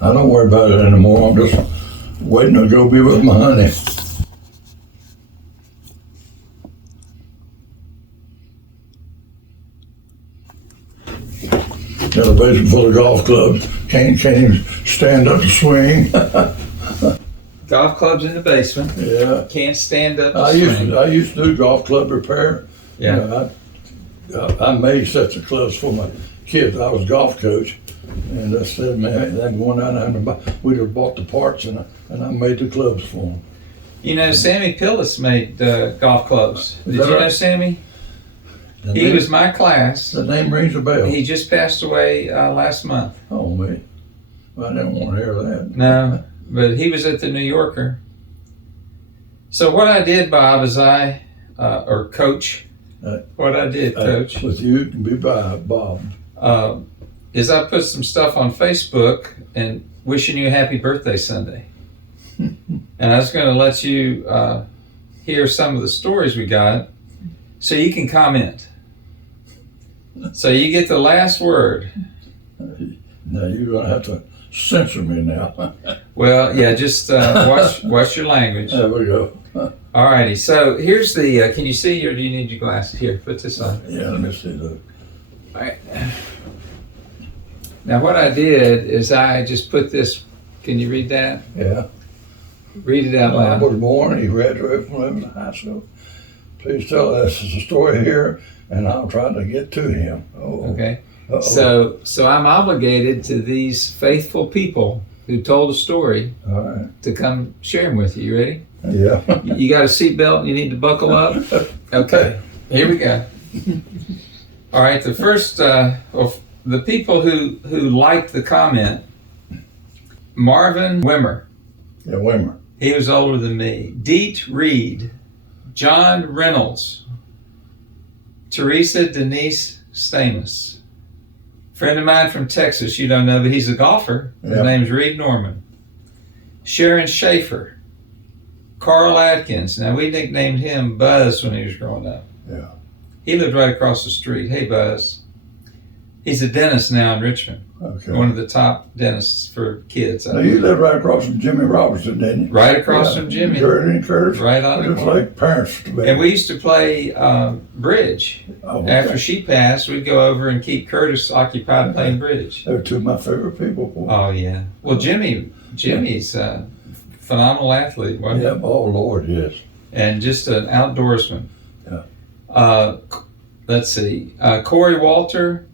I don't worry about it anymore. I'm just waiting to go be with my honey. Got a basement full of golf clubs. Can't even stand up to swing. Golf clubs in the basement. Yeah. Can't stand up to I swing. used to do golf club repair. Yeah. You know, I made sets of clubs for my kids. I was a golf coach, and I said, man, then one night we just bought the parts and I made the clubs for them. You know, Sammy Pillis made golf clubs. Did you know Sammy? He was my class. The name rings a bell. He just passed away last month. Oh, me. Well, I didn't want to hear that. No, but he was at the New Yorker. So what I did, Bob, is or Coach, what I did, Coach. With you, it can be Bob. Is I put some stuff on Facebook and wishing you a happy birthday Sunday. And I was going to let you hear some of the stories we got so you can comment. So you get the last word. Now you're going to have to censor me now. Well, yeah, just watch your language. There we go. All righty. So here's the, can you see or do you need your glasses? Here, put this on. Yeah, let me see that. All right. Now what I did is I just put this, can you read that? Yeah. Read it out When I loud. was born, he graduated from Lebanon High School. Please tell us the story here, and I'll try to get to him. Oh. Okay. Uh-oh. So I'm obligated to these faithful people who told a story All right. to come share them with you. You ready? Yeah. You got a seatbelt? You need to buckle up? Okay. Here we go. All right. The first, the people who liked the comment, Marvin Wimmer. Yeah, Wimmer. He was older than me. Deet Reed, John Reynolds, Teresa Denise Stamos. Friend of mine from Texas, you don't know, but he's a golfer. His Yeah. name's Reed Norman. Sharon Schaefer. Carl Atkins. Now, we nicknamed him Buzz when he was growing up. Yeah. He lived right across the street. Hey, Buzz. He's a dentist now in Richmond. Okay. One of the top dentists for kids. Now, you lived right across from Jimmy Robertson, didn't you? Right across from Jimmy. Gertie and Curtis. Right on the Just corner. like parents to me. And we used to play bridge. Oh, okay. After she passed, we'd go over and keep Curtis occupied playing bridge. They're two of my favorite people. Boy. Oh, yeah. Well, Jimmy's a phenomenal athlete, wasn't he? Yep. Oh, Lord, yes. And just an outdoorsman. Yeah. Let's see. Corey Walter,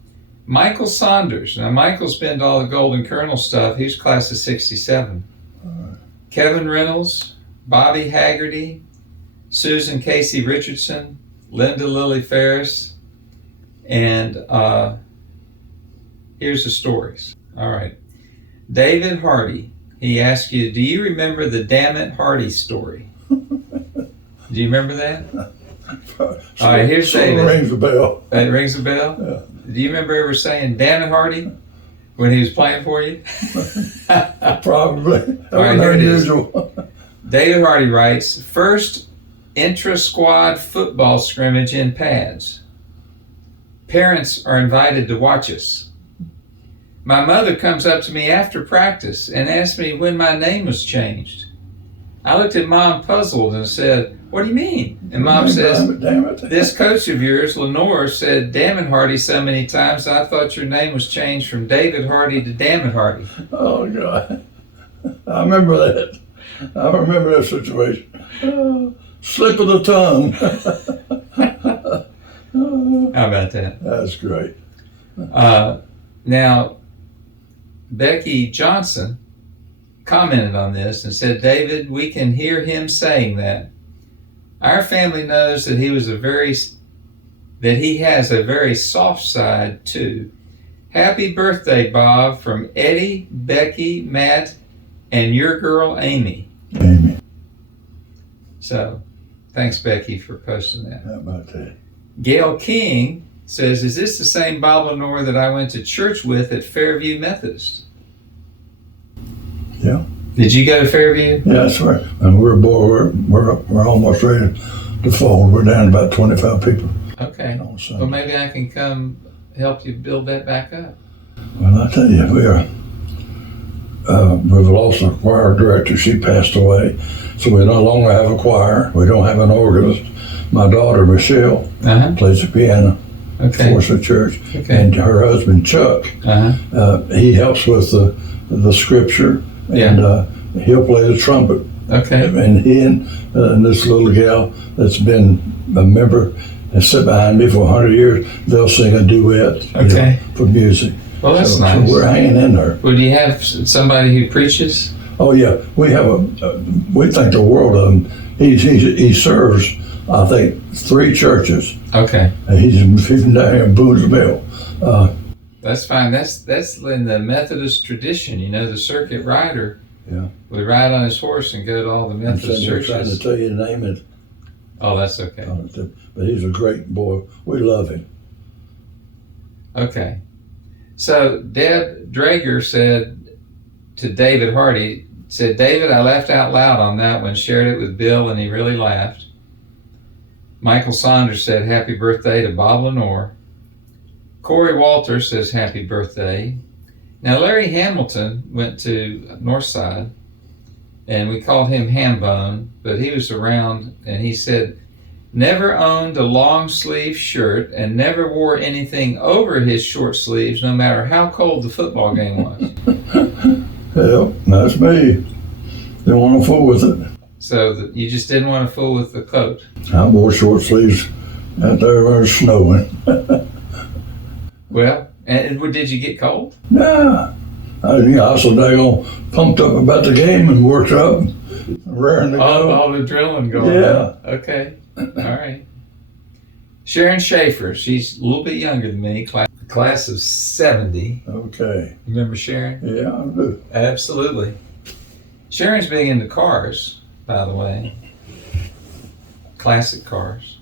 Michael Saunders. Now, Michael's been to all the Golden Colonel stuff. He was class of 67. Kevin Reynolds, Bobby Haggerty, Susan Casey Richardson, Linda Lily Ferris, and here's the stories. All right. David Hardy, he asked you, do you remember the Damn It Hardy story? Do you remember that? All right, here's David. Rings a bell. That rings a bell? Yeah. Do you remember ever saying Damn It Hardy when he was playing for you? Probably. All right, here it is. Unusual. David Hardy writes, first intra-squad football scrimmage in pads. Parents are invited to watch us. My mother comes up to me after practice and asks me when my name was changed. I looked at Mom puzzled and said, what do you mean? And Mom says, Damn it. this coach of yours, Lenoir, said Damn It Hardy so many times I thought your name was changed from David Hardy to Damn It Hardy. Oh, God. I remember that. I remember that situation. Slip of the tongue. How about that? That's great. Now, Becky Johnson commented on this and said, David, we can hear him saying that. Our family knows that he has a very soft side too. Happy birthday, Bob, from Eddie, Becky, Matt, and your girl, Amy. Amy. So, thanks, Becky, for posting that. How about that? Gail King says, is this the same Bob Lenoir that I went to church with at Fairview Methodist? Yeah. Did you go to Fairview? Yeah, that's right. And we're almost ready to fold. We're down about 25 people. Okay. On Sunday. Well, maybe I can come help you build that back up. Well, I tell you, we've lost a choir director. She passed away. So we no longer have a choir. We don't have an organist. My daughter, Michelle, plays the piano for us at church. And her husband, Chuck, he helps with the scripture. And he'll play the trumpet. And he and this little gal that's been a member has sat behind me for 100 years. They'll sing a duet for music. Well, that's nice. So we're hanging in there. Would you have somebody who preaches? Oh yeah, we have we think the world of him. He serves, I think, 3 churches. And he's down here in Boonesville. That's fine. That's in the Methodist tradition. You know, the circuit rider would ride on his horse and go to all the Methodist churches. I'm trying to tell you the name. Oh, that's okay. But he's a great boy. We love him. Okay. So Deb Drager said to David Hardy, David, I laughed out loud on that one, shared it with Bill, and he really laughed. Michael Saunders said, happy birthday to Bob Lenoir. Corey Walter says, happy birthday. Now, Larry Hamilton went to Northside, and we called him Hambone, but he was around, and he said, never owned a long sleeve shirt and never wore anything over his short sleeves, no matter how cold the football game was. Well, that's me. Didn't want to fool with it. So you just didn't want to fool with the coat. I wore short sleeves out there when it was snowing. Well, and did you get cold? Nah. I was so daggone pumped up about the game and worked up and raring to go. All the drilling going on. Okay. All right. Sharon Schaefer, she's a little bit younger than me, class of 70. Okay. You remember Sharon? Yeah, I do. Absolutely. Sharon's big into cars, by the way. Classic cars.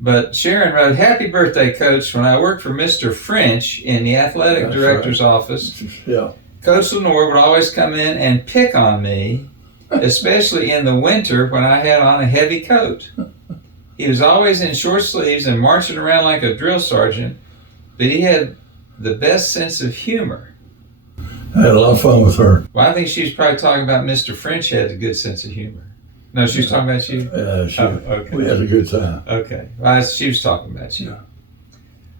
But Sharon wrote, happy birthday, Coach. When I worked for Mr. French in the athletic director's office, Coach Lenoir would always come in and pick on me, especially in the winter when I had on a heavy coat. He was always in short sleeves and marching around like a drill sergeant, but he had the best sense of humor. I had a lot of fun with her. Well, I think she was probably talking about Mr. French had a good sense of humor. No, she was talking about you? Okay. We had a good time. Okay. Well, she was talking about you.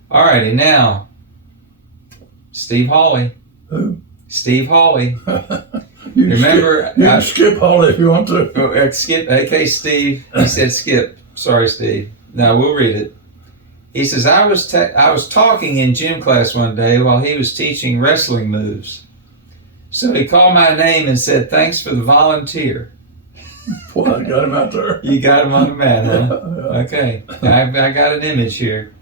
All righty, now, Steve Hawley. Who? Steve Hawley. You remember? You can skip Hawley if you want to. Skip. Okay, Steve. He said skip. Sorry, Steve. No, we'll read it. He says, I was talking in gym class one day while he was teaching wrestling moves. So he called my name and said, thanks for the volunteer. Boy, I got him out there. You got him on the mat, huh? Okay. I got an image here.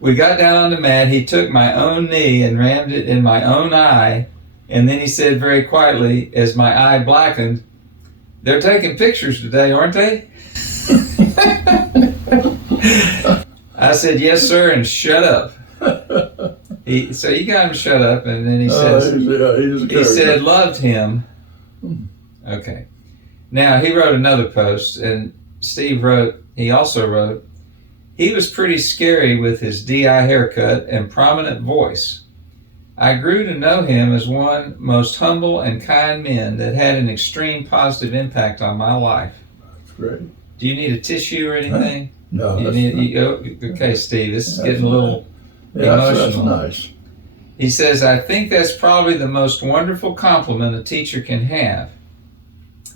We got down on the mat. He took my own knee and rammed it in my own eye. And then he said very quietly, as my eye blackened, they're taking pictures today, aren't they? I said, yes, sir, and shut up. So you got him shut up, and then he says, he said, loved him. Okay. Now, he wrote another post, and Steve wrote, he also wrote, he was pretty scary with his DI haircut and prominent voice. I grew to know him as one most humble and kind man that had an extreme positive impact on my life. That's great. Do you need a tissue or anything? No. Okay, Steve, this is getting a little emotional. That's nice. He says, I think that's probably the most wonderful compliment a teacher can have.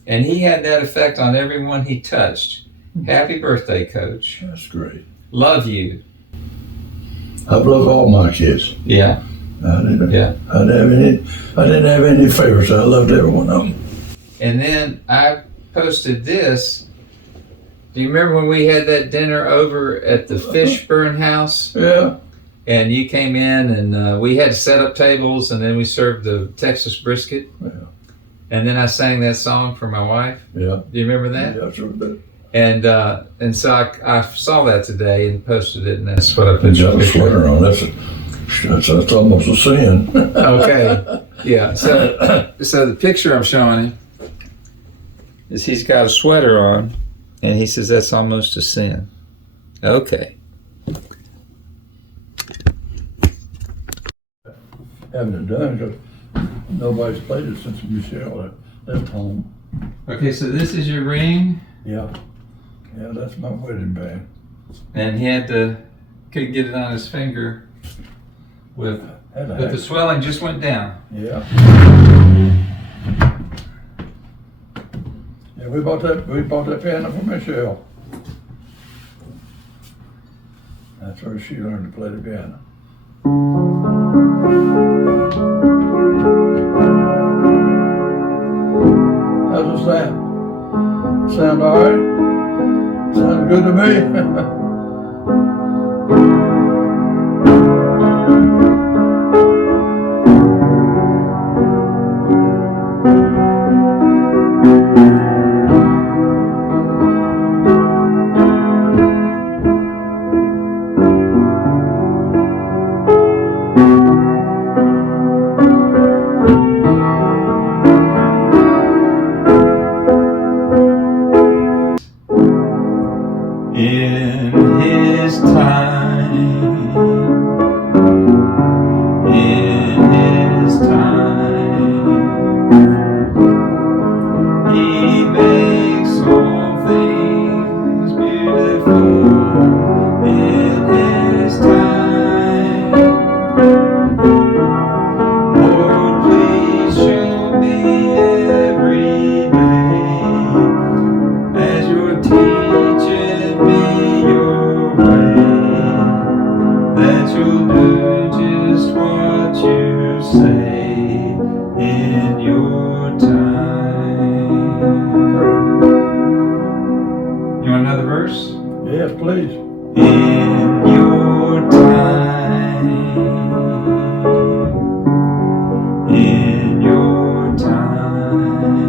And he had that effect on everyone he touched. Happy birthday, Coach. That's great. Love you. I've loved all my kids. Yeah. I didn't have any favorites. I loved every one of them. And then I posted this. Do you remember when we had that dinner over at the Fishburne house? Yeah. And you came in and we had to set up tables and then we served the Texas brisket. Yeah. And then I sang that song for my wife. Yeah. Do you remember that? Yeah, sure did. And so I saw that today and posted it, and that's what I put your picture sweater on. That's almost a sin. Okay. Yeah. So the picture I'm showing him is he's got a sweater on, and he says that's almost a sin. Okay. Having it done, Nobody's played it since Michelle left home. Okay, so this is your ring? Yeah. Yeah, that's my wedding band. And he couldn't get it on his finger but the swelling just went down. Yeah. Yeah, we bought that piano for Michelle. That's where she learned to play the piano. How's it sound? Sound all right? Sounds good to me. In his time, he makes all things beautiful. In his time, Lord, please show me every day as you're teaching me your way, that you'll do just what you say in your time. You want another verse? Yes, please. In your time, in your time,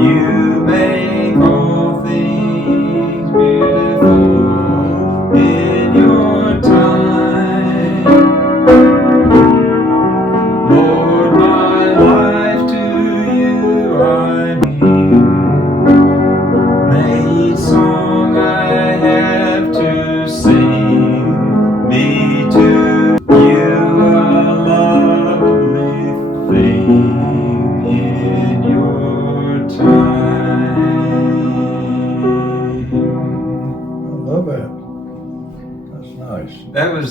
you make all things beautiful. In your time, Lord, my life to you I give. May each song I have to sing be to you a lovely thing in your time. I love that. That's nice. That was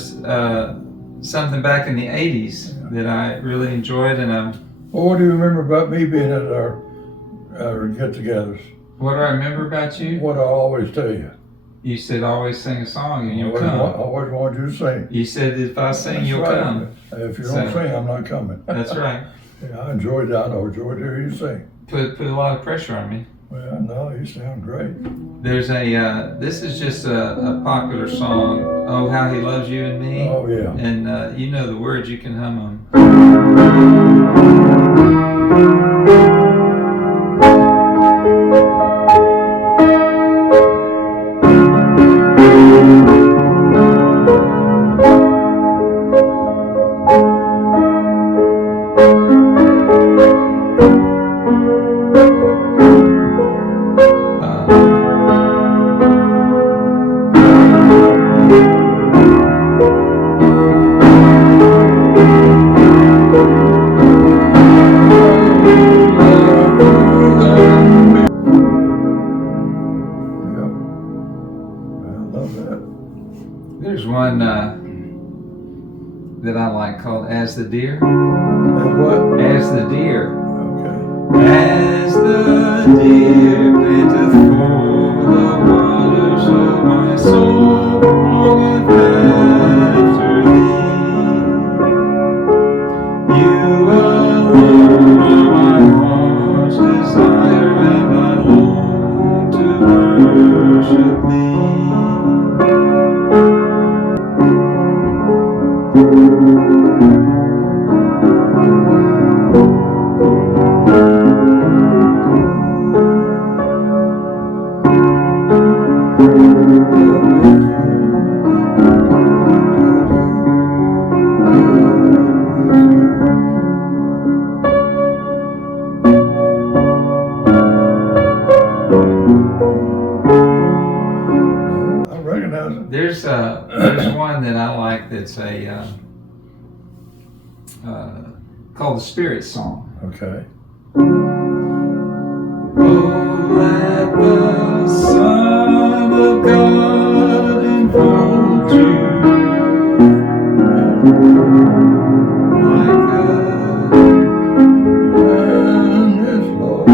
something back in the 80s that I really enjoyed, and Well, what do you remember about me being at our get-togethers? what do I remember about you? What I always tell you. You said always sing a song and you'll I come. always wanted you to sing. You said if I sing, you'll right. come. If you don't sing, I'm not coming. That's right. Yeah, I enjoyed that. I enjoyed hearing you sing. Put a lot of pressure on me. Well, no, you sound great. There's this is just a popular song, Oh, How He Loves You and Me. Oh, yeah. And you know the words, you can hum them. There's one that I like called As the Deer. As what? As the Deer. Okay. As the deer panteth for the waters of my soul, longeth after thee. You alone are my heart's desire, and I long to worship thee. I recognize it. There's one that I like that's called the Spirit Song. Okay. Oh, let the Son of God enfold you like And his Lord.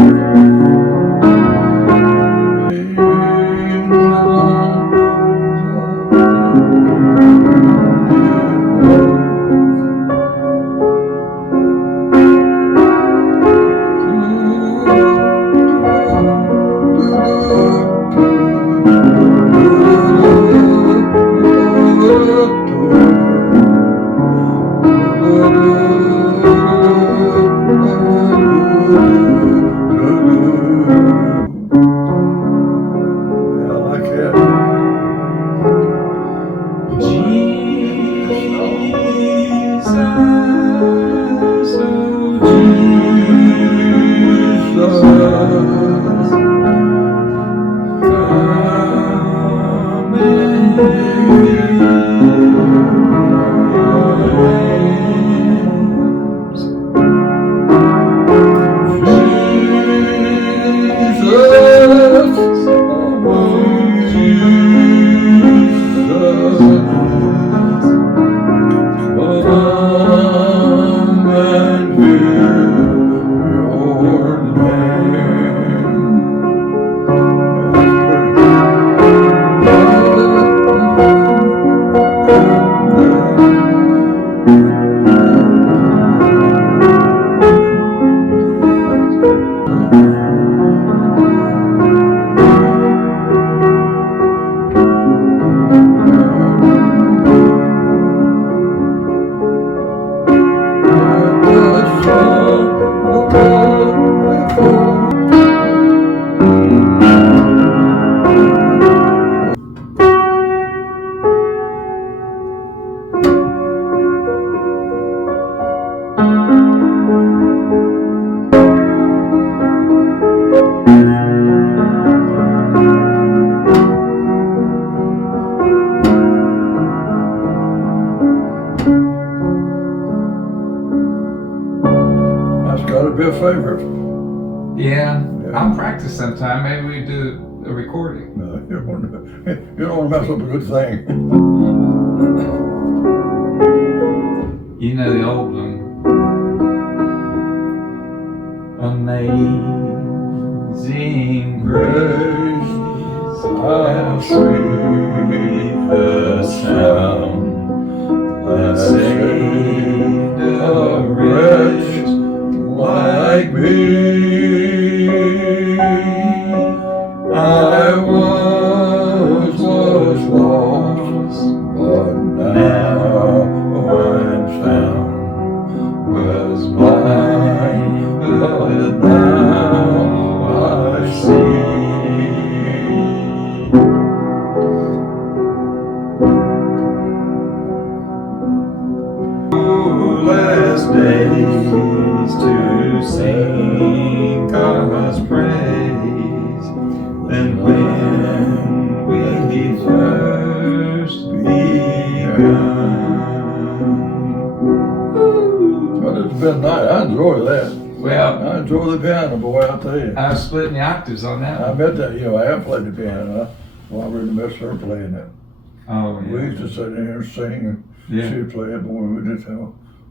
Be a favorite. Yeah, I'll practice sometime. Maybe we do a recording. No, you don't want to mess up a good thing. You know the old one. Amazing grace, how sweet the sound that saved a wretch like me. I once was lost, but now I'm found. Was blind, but now I see. Last days to sing God's praise, and when we first begun. But it's been nice. I enjoy that. Well, I enjoy the piano, boy, I'll tell you. I was splitting the octaves on that one. I bet that, I have played the piano. Well, I really miss her playing it. Oh, yeah. We used to sit in here and sing, and she'd play it, boy, we just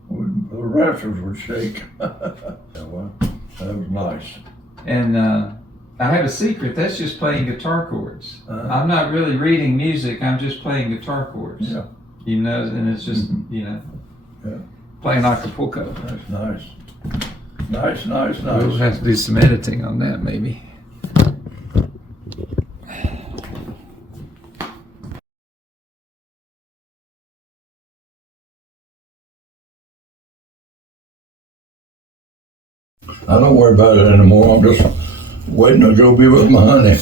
the rafters would shake. Well, that was nice. And I have a secret. That's just playing guitar chords. I'm not really reading music. I'm just playing guitar chords. Yeah. And it's just, playing Acapulco. That's nice. Nice. We'll have to do some editing on that, maybe. I don't worry about it anymore. I'm just waiting to go be with my honey.